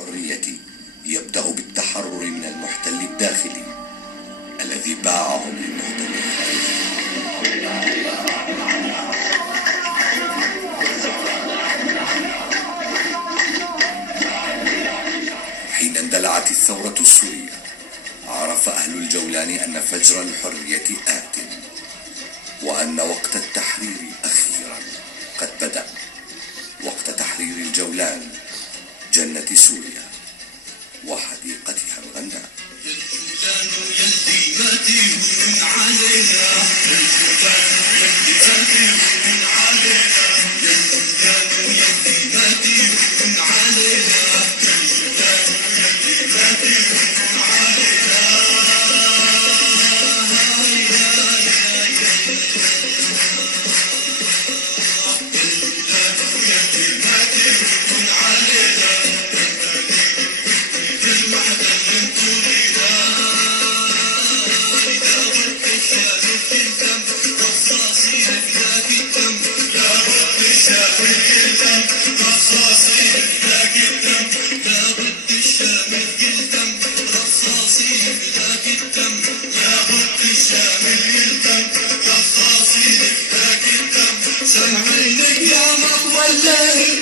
الحرية يبدأ بالتحرر من المحتل الداخلي الذي باعهم للمحتل الخارجي. حين اندلعت الثورة السورية عرف أهل الجولان أن فجر الحرية آت، وأن وقت التحرير أخيرا قد بدأ، وقت تحرير الجولان، جنة سوريا وحديقتها الغناء. سامحينك يا مطوى الليل